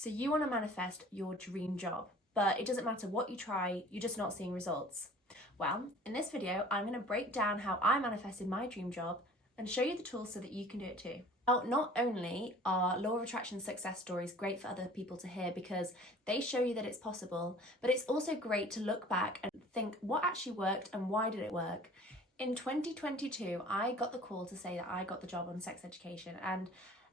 So you want to manifest your dream job, but it doesn't matter what you try, you're just not seeing results. Well, in this video, I'm going to break down how I manifested my dream job and show you the tools so that you can do it too. Now, not only are law of attraction success stories great for other people to hear because they show you that it's possible, but it's also great to look back and think what actually worked and why did it work. In 2022, I got the call to say that I got the job on sex education, and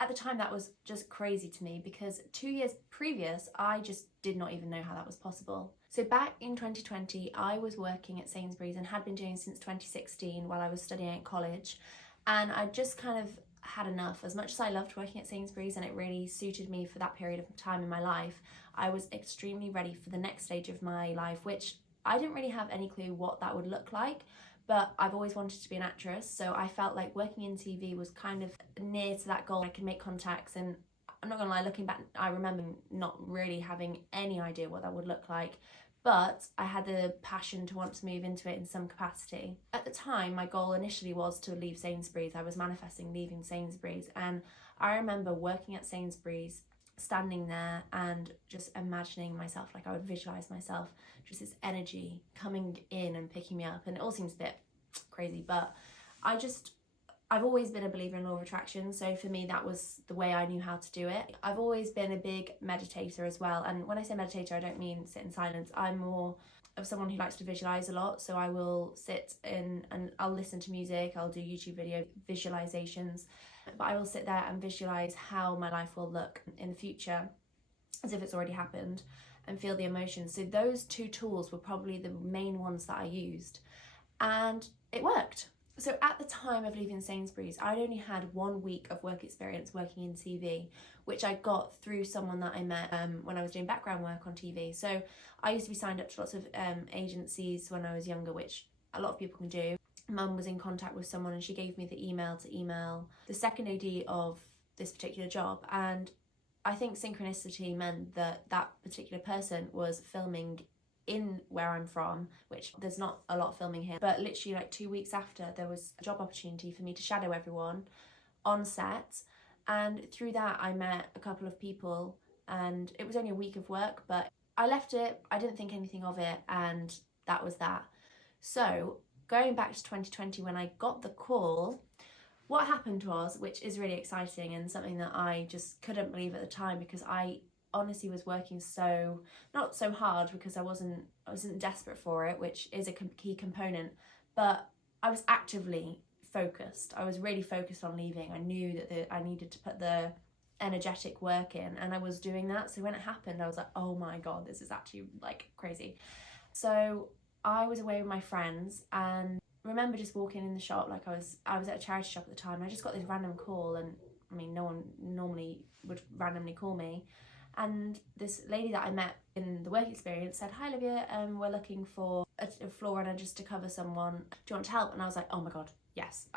at the time that was just crazy to me because 2 years previous I just did not even know how that was possible. So back in 2020 I was working at Sainsbury's and had been doing since 2016 while I was studying at college, and I just kind of had enough. As much as I loved working at Sainsbury's and it really suited me for that period of time in my life, I was extremely ready for the next stage of my life, which I didn't really have any clue what that would look like. But I've always wanted to be an actress, so I felt like working in TV was kind of near to that goal. I could make contacts, and I'm not gonna lie, looking back, I remember not really having any idea what that would look like, but I had the passion to want to move into it in some capacity. At the time, my goal initially was to leave Sainsbury's. I was manifesting leaving Sainsbury's, and I remember working at Sainsbury's, standing there and just imagining myself, like I would visualize myself, just this energy coming in and picking me up, and it all seems a bit crazy, but I've always been a believer in law of attraction, so for me that was the way I knew how to do it. I've always been a big meditator as well, and when I say meditator I don't mean sit in silence. I'm more of someone who likes to visualize a lot, so I will sit in and I'll listen to music, I'll do YouTube video visualizations, but I will sit there and visualize how my life will look in the future as if it's already happened and feel the emotions. So those two tools were probably the main ones that I used, and it worked. So at the time of leaving Sainsbury's, I'd only had 1 week of work experience working in TV, which I got through someone that I met when I was doing background work on TV. So I used to be signed up to lots of agencies when I was younger, which a lot of people can do. Mum was in contact with someone and she gave me the email to email the second AD of this particular job, and I think synchronicity meant that that particular person was filming in where I'm from, which there's not a lot of filming here, but literally like 2 weeks after there was a job opportunity for me to shadow everyone on set, and through that I met a couple of people, and it was only a week of work, but I left it, I didn't think anything of it, and that was that. So going back to 2020 when I got the call, what happened was, which is really exciting and something that I just couldn't believe at the time, because I honestly was working not so hard because I wasn't desperate for it, which is a key component, but I was actively focused. I was really focused on leaving. I knew that I needed to put the energetic work in, and I was doing that. So when it happened I was like, oh my god, this is actually like crazy. So I was away with my friends and remember just walking in the shop, like I was at a charity shop at the time, and I just got this random call, and I mean no one normally would randomly call me. And this lady that I met in the work experience said, hi Olivia, we're looking for a floor runner just to cover someone. Do you want to help? And I was like, oh my god, yes,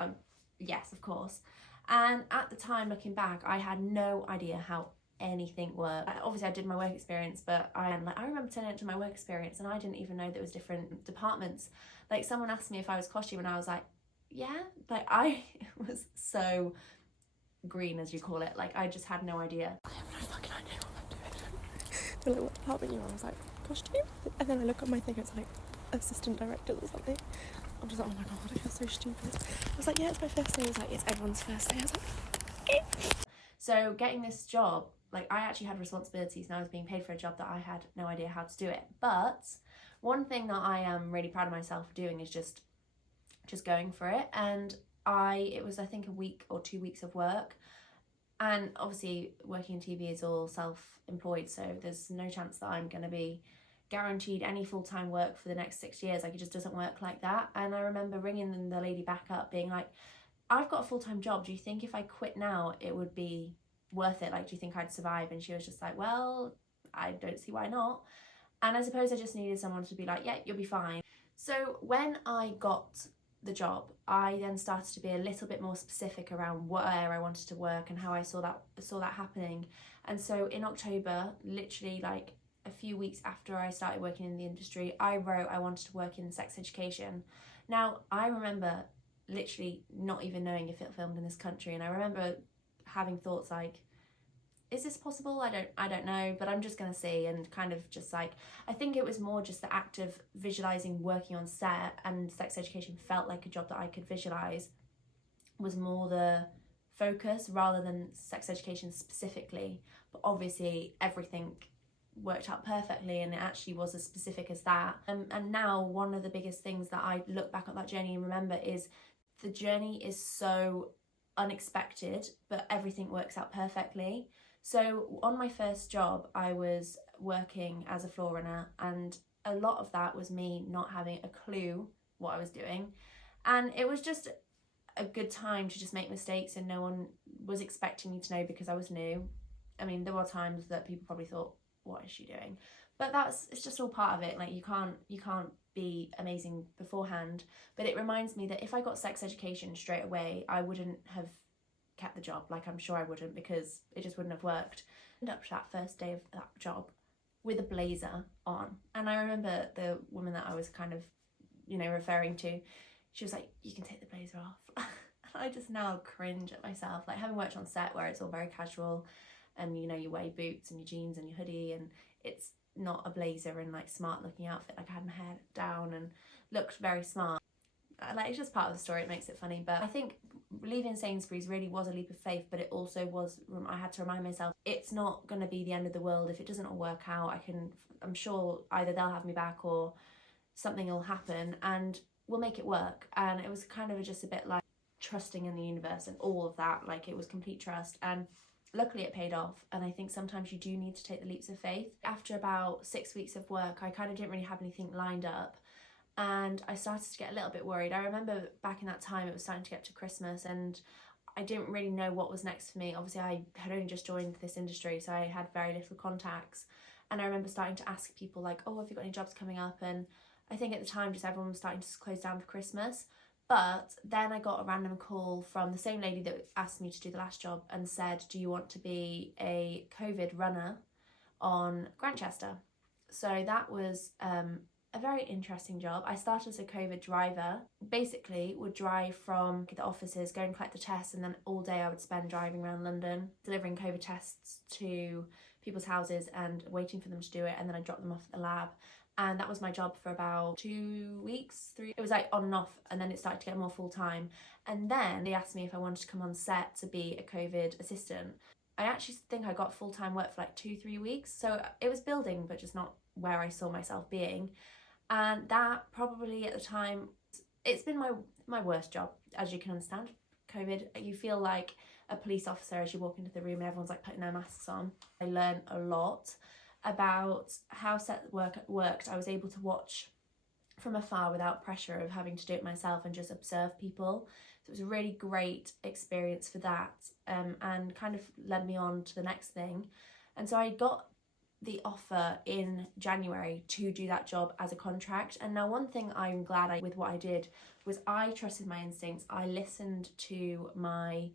yes, of course. And at the time, looking back, I had no idea how anything worked. Obviously I did my work experience, but I remember turning up to my work experience and I didn't even know there was different departments. Like someone asked me if I was costume and I was like, yeah, like I was so green, as you call it. Like I just had no idea. I have no fucking idea what I'm doing. They're like, what department are you on? I was like, costume? And then I look at my thing, it's like assistant director or something. I'm just like, oh my god, I feel so stupid. I was like, yeah, it's my first day. I was like, it's everyone's first day. I was like, eh. So getting this job, like I actually had responsibilities and I was being paid for a job that I had no idea how to do it. But one thing that I am really proud of myself for doing is just going for it. And it was I think a week or 2 weeks of work, and obviously working in TV is all self-employed, so there's no chance that I'm going to be guaranteed any full-time work for the next 6 years. Like it just doesn't work like that. And I remember ringing the lady back up being like, I've got a full-time job, do you think if I quit now it would be worth it? Like, do you think I'd survive? And she was just like, well, I don't see why not. And I suppose I just needed someone to be like, yeah, you'll be fine. So when I got the job, I then started to be a little bit more specific around where I wanted to work and how I saw that happening. And so in October, literally like a few weeks after I started working in the industry, I wrote I wanted to work in sex education. Now I remember literally not even knowing if it filmed in this country, and I remember having thoughts like, is this possible? I don't know, but I'm just gonna see. And kind of just like, I think it was more just the act of visualizing working on set, and sex education felt like a job that I could visualize, was more the focus rather than sex education specifically. But obviously everything worked out perfectly, and it actually was as specific as that. And now one of the biggest things that I look back at that journey and remember is the journey is so unexpected, but everything works out perfectly. So on my first job, I was working as a floor runner, and a lot of that was me not having a clue what I was doing. And it was just a good time to just make mistakes, and no one was expecting me to know because I was new. I mean, there were times that people probably thought, what is she doing? But it's just all part of it. Like, you can't be amazing beforehand. But it reminds me that if I got sex education straight away, I wouldn't have kept the job. Like, I'm sure I wouldn't, because it just wouldn't have worked. I ended up that first day of that job with a blazer on, and I remember the woman that I was kind of, you know, referring to, she was like, you can take the blazer off. And I just now cringe at myself, like, having worked on set where it's all very casual, and you know, you wear boots and your jeans and your hoodie, and it's not a blazer and like smart looking outfit. Like, I had my hair down and looked very smart. Like, it's just part of the story, it makes it funny. But I think leaving Sainsbury's really was a leap of faith, but it also was, I had to remind myself, it's not going to be the end of the world if it doesn't all work out. I'm sure either they'll have me back or something will happen and we'll make it work. And it was kind of just a bit like trusting in the universe and all of that. Like, it was complete trust, and luckily it paid off. And I think sometimes you do need to take the leaps of faith. After about 6 weeks of work, I kind of didn't really have anything lined up, and I started to get a little bit worried. I remember back in that time, it was starting to get to Christmas, and I didn't really know what was next for me. Obviously, I had only just joined this industry, so I had very little contacts. And I remember starting to ask people like, oh, have you got any jobs coming up? And I think at the time, just everyone was starting to close down for Christmas. But then I got a random call from the same lady that asked me to do the last job and said, do you want to be a COVID runner on Grantchester? So that was a very interesting job. I started as a COVID driver. Basically, would drive from the offices, go and collect the tests, and then all day I would spend driving around London, delivering COVID tests to people's houses and waiting for them to do it, and then I'd drop them off at the lab. And that was my job for about 2 weeks, 3. It was like on and off, and then it started to get more full time. And then they asked me if I wanted to come on set to be a COVID assistant. I actually think I got full-time work for like 2-3 weeks. So it was building, but just not where I saw myself being. And that probably at the time, it's been my worst job, as you can understand. COVID, you feel like a police officer as you walk into the room and everyone's like putting their masks on. I learned a lot about how set work worked. I was able to watch from afar without pressure of having to do it myself and just observe people. So it was a really great experience for that, and kind of led me on to the next thing. And so I got the offer in January to do that job as a contract. And now one thing I'm glad with what I did was I trusted my instincts. I listened to my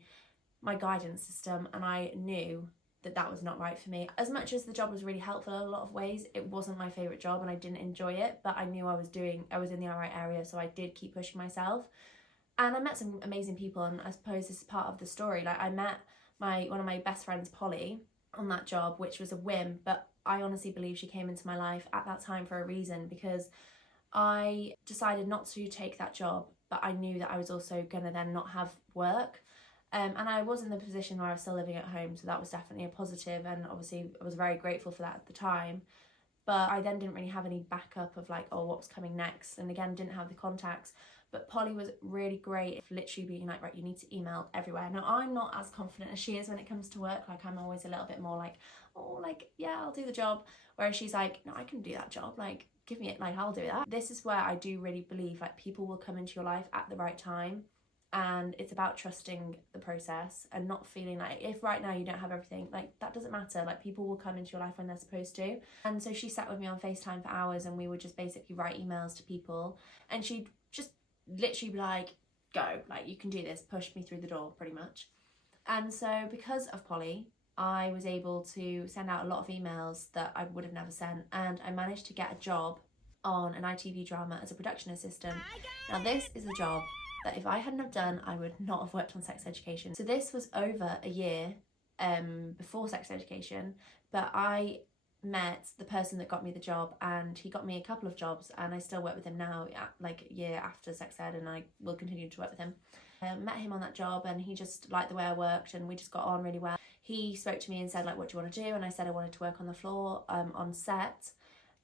guidance system, and I knew that was not right for me. As much as the job was really helpful in a lot of ways, it wasn't my favourite job and I didn't enjoy it, but I knew I was in the right area, so I did keep pushing myself. And I met some amazing people, and I suppose this is part of the story. Like, I met one of my best friends, Polly, on that job, which was a whim, but I honestly believe she came into my life at that time for a reason, because I decided not to take that job, but I knew that I was also gonna then not have work. And I was in the position where I was still living at home, so that was definitely a positive, and obviously I was very grateful for that at the time. But I then didn't really have any backup of like, oh, what was coming next, and again, didn't have the contacts. But Polly was really great, literally being like, right, you need to email everywhere. Now, I'm not as confident as she is when it comes to work. Like, I'm always a little bit more like, oh, like, yeah, I'll do the job. Whereas she's like, no, I can do that job. Like, give me it, like, I'll do that. This is where I do really believe like people will come into your life at the right time. And it's about trusting the process and not feeling like, if right now you don't have everything, like, that doesn't matter. Like, people will come into your life when they're supposed to. And so she sat with me on FaceTime for hours, and we would just basically write emails to people, and she'd just literally be like, go, like, you can do this, push me through the door pretty much. And so because of Polly, I was able to send out a lot of emails that I would have never sent, and I managed to get a job on an ITV drama as a production assistant. Now, this is a job that if I hadn't have done, I would not have worked on sex education. So this was over a year before sex education, but I met the person that got me the job, and he got me a couple of jobs, and I still work with him now, like a year after sex ed, and I will continue to work with him. Met him on that job, and he just liked the way I worked, and we just got on really well. He spoke to me and said, like, what do you want to do? And I said I wanted to work on the floor, on set.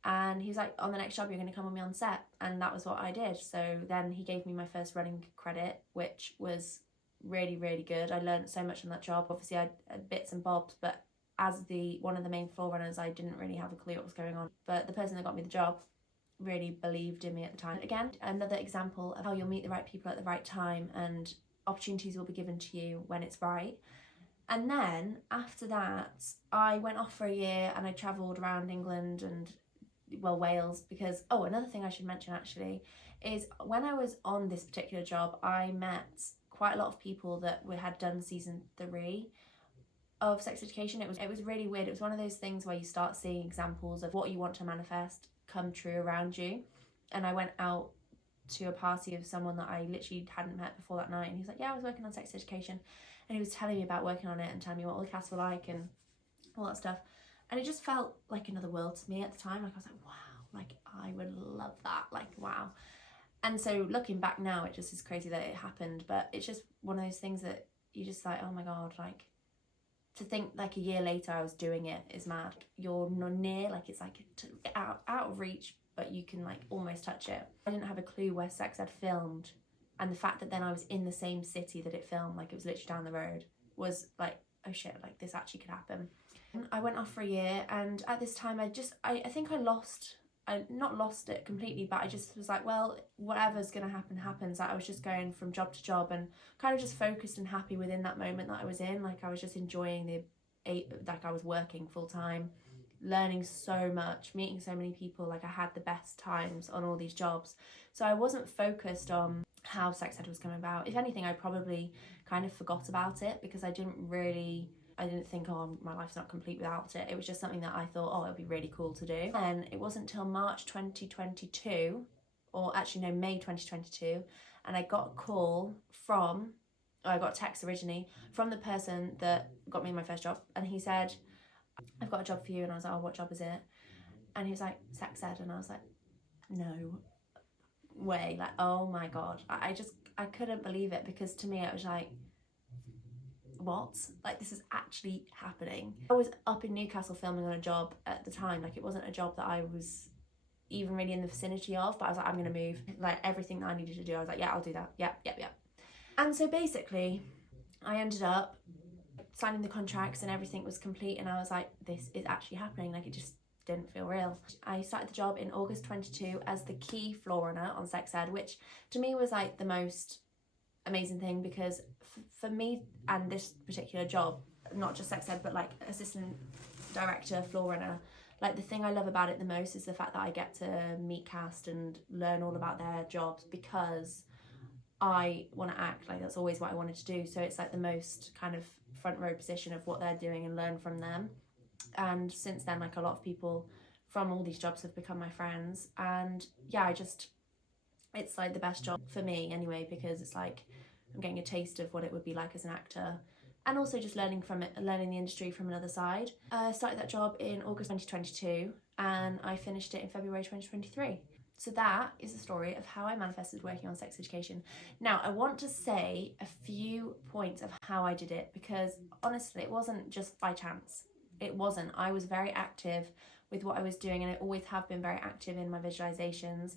And he was like, on the next job you're going to come with me on set. And that was what I did. So then he gave me my first running credit, which was really, really good. I learned so much on that job. Obviously I had bits and bobs, but as one of the main floor runners, I didn't really have a clue what was going on. But the person that got me the job really believed in me at the time. Again, another example of how you'll meet the right people at the right time, and opportunities will be given to you when it's right. And then after that, I went off for a year and I travelled around England and, well, Wales, because, oh, another thing I should mention actually is when I was on this particular job, I met quite a lot of people that had done season 3 of sex education. It was really weird. It was one of those things where you start seeing examples of what you want to manifest come true around you. And I went out to a party of someone that I literally hadn't met before that night, and he was like, yeah, I was working on sex education, and he was telling me about working on it and telling me what all the cats were like and all that stuff. And it just felt like another world to me at the time. Like, I was like, wow, like I would love that, like, wow. And so looking back now, it just is crazy that it happened, but it's just one of those things that you just like, oh my god, like, to think like a year later I was doing it is mad. You're not near, like, it's like out of reach, but you can like almost touch it. I didn't have a clue where sex ed filmed, and the fact that then I was in the same city that it filmed, like it was literally down the road, was like, oh shit, like this actually could happen. I went off for a year, and at this time I think I not lost it completely, but I just was like, well, whatever's gonna happen happens. Like, I was just going from job to job and kind of just focused and happy within that moment that I was in. Like, I was just enjoying like I was working full time, learning so much, meeting so many people. Like, I had the best times on all these jobs, so I wasn't focused on how sex ed was coming about. If anything, I probably kind of forgot about it, because I didn't think, oh, my life's not complete without it. It was just something that I thought, oh, it'd be really cool to do. And it wasn't until March 2022, or actually no, May 2022, and I got a text originally from the person that got me my first job, and he said, I've got a job for you. And I was like, oh, what job is it? And he was like, sex ed. And I was like, no way, like, oh my god. I couldn't believe it, because to me it was like, what? Like, this is actually happening. I was up in Newcastle filming on a job at the time. Like, it wasn't a job that I was even really in the vicinity of, but I was like, I'm gonna move. Like, everything that I needed to do, I was like, yeah, I'll do that. Yep. And so basically I ended up signing the contracts and everything was complete, and I was like, this is actually happening. Like, it just didn't feel real. I started the job in August 22 as the key floor runner on sex ed, which to me was like the most amazing thing, because for me and this particular job, not just sex ed but like assistant director, floor runner, like the thing I love about it the most is the fact that I get to meet cast and learn all about their jobs, because I want to act. Like, that's always what I wanted to do, so it's like the most kind of front row position of what they're doing and learn from them. And since then, like, a lot of people from all these jobs have become my friends, and yeah, it's like the best job for me anyway, because it's like I'm getting a taste of what it would be like as an actor, and also just learning the industry from another side. I started that job in August 2022 and I finished it in February 2023. So that is the story of how I manifested working on sex education. Now, I want to say a few points of how I did it, because honestly, it wasn't just by chance. It wasn't. I was very active with what I was doing, and I always have been very active in my visualizations.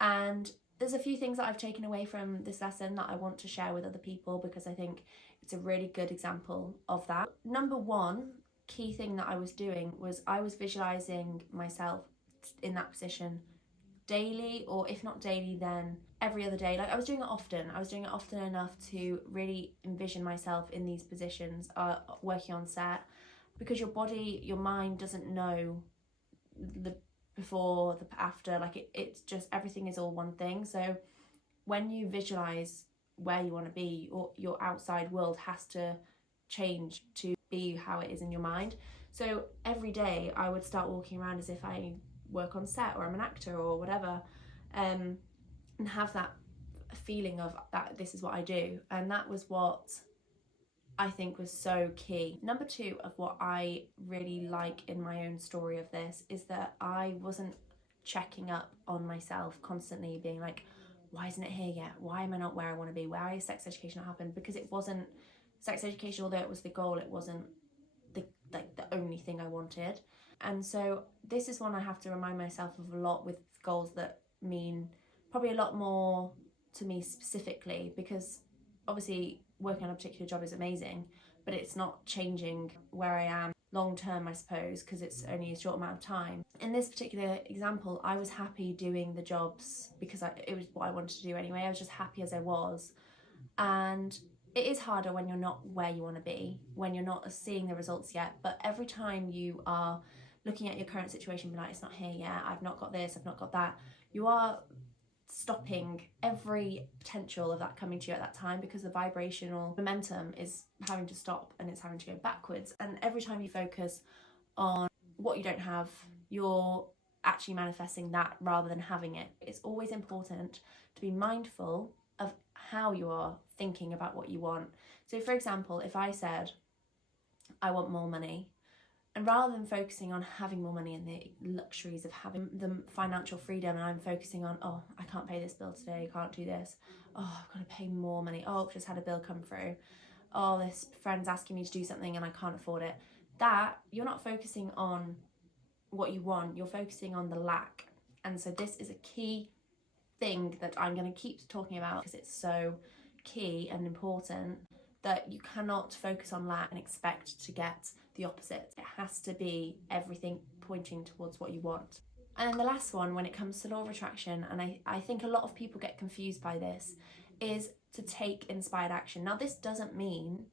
And there's a few things that I've taken away from this lesson that I want to share with other people, because I think it's a really good example of that. Number one key thing that I was doing was I was visualizing myself in that position daily, or if not daily, then every other day. Like, I was doing it often enough to really envision myself in these positions, working on set, because your mind doesn't know the before, the after. Like, it's just, everything is all one thing. So when you visualize where you want to be, or your outside world has to change to be how it is in your mind. So every day I would start walking around as if I work on set, or I'm an actor or whatever, and have that feeling of that this is what I do. And that was what I think was so key. Number 2 of what I really like in my own story of this is that I wasn't checking up on myself constantly, being like, why isn't it here yet? Why am I not where I want to be? Why is sex education not happened? Because it wasn't sex education, although it was the goal, it wasn't the only thing I wanted. And so this is one I have to remind myself of a lot with goals that mean probably a lot more to me specifically, because obviously working on a particular job is amazing, but it's not changing where I am long term, I suppose, because it's only a short amount of time. In this particular example, I was happy doing the jobs because it was what I wanted to do anyway. I was just happy as I was. And it is harder when you're not where you want to be, when you're not seeing the results yet. But every time you are looking at your current situation, be like, it's not here yet, I've not got this, I've not got that, you are stopping every potential of that coming to you at that time, because the vibrational momentum is having to stop and it's having to go backwards. And every time you focus on what you don't have, you're actually manifesting that rather than having it. It's always important to be mindful of how you are thinking about what you want. So for example, if I said I want more money, and rather than focusing on having more money and the luxuries of having the financial freedom, and I'm focusing on, oh, I can't pay this bill today, I can't do this, oh, I've got to pay more money, oh, I've just had a bill come through, oh, this friend's asking me to do something and I can't afford it. That, you're not focusing on what you want, you're focusing on the lack. And so this is a key thing that I'm going to keep talking about because it's so key and important, that you cannot focus on lack and expect to get the opposite. It has to be everything pointing towards what you want. And then the last one, when it comes to law of attraction, and I think a lot of people get confused by this, is to take inspired action. Now this doesn't mean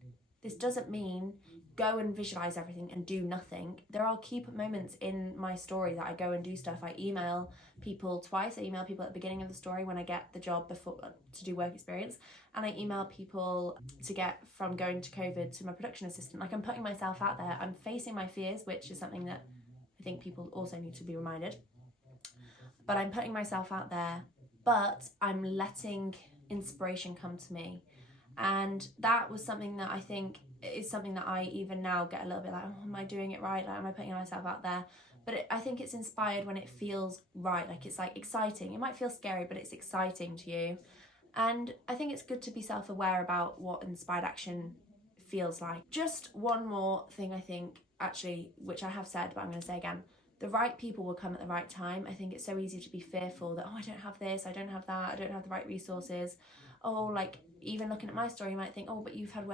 go and visualize everything and do nothing. There are key moments in my story that I go and do stuff. I email people twice. I email people at the beginning of the story when I get the job before to do work experience, and I email people to get from going to COVID to my production assistant. Like, I'm putting myself out there. I'm facing my fears, which is something that I think people also need to be reminded. But I'm putting myself out there, but I'm letting inspiration come to me. And that was something that I think is something that I even now get a little bit like, oh, am I doing it right? Like, am I putting myself out there? But I think it's inspired when it feels right. Like, it's like exciting. It might feel scary, but it's exciting to you. And I think it's good to be self-aware about what inspired action feels like. Just one more thing, I think, actually, which I have said, but I'm going to say again. The right people will come at the right time. I think it's so easy to be fearful that, oh, I don't have this, I don't have that, I don't have the right resources. Oh, like, even looking at my story, you might think, oh, but you've had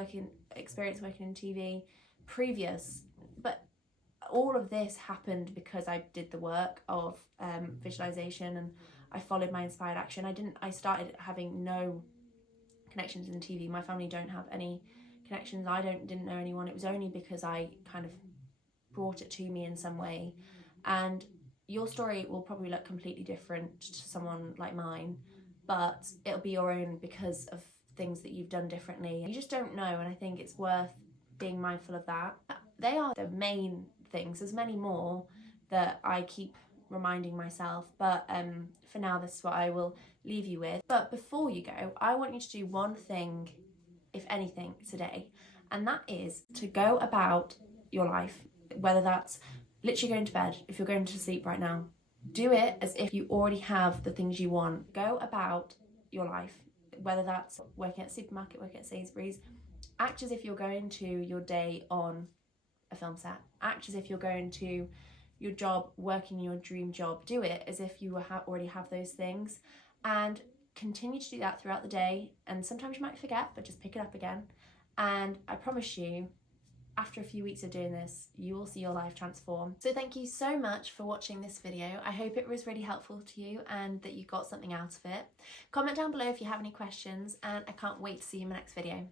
experience working in TV previous. But all of this happened because I did the work of visualization, and I followed my inspired action. I started having no connections in TV. My family don't have any connections. I didn't know anyone. It was only because I kind of brought it to me in some way. And your story will probably look completely different to someone like mine, but it'll be your own because of things that you've done differently. You just don't know, and I think it's worth being mindful of that. They are the main things. There's many more that I keep reminding myself, but for now this is what I will leave you with. But before you go, I want you to do one thing, if anything, today, and that is to go about your life, whether that's literally going to bed, if you're going to sleep right now, do it as if you already have the things you want. Go about your life, whether that's working at a supermarket, working at Sainsbury's. Act as if you're going to your day on a film set. Act as if you're going to your job, working your dream job. Do it as if you already have those things, and continue to do that throughout the day. And sometimes you might forget, but just pick it up again. And I promise you, after a few weeks of doing this, you will see your life transform. So thank you so much for watching this video. I hope it was really helpful to you and that you got something out of it. Comment down below if you have any questions, and I can't wait to see you in my next video.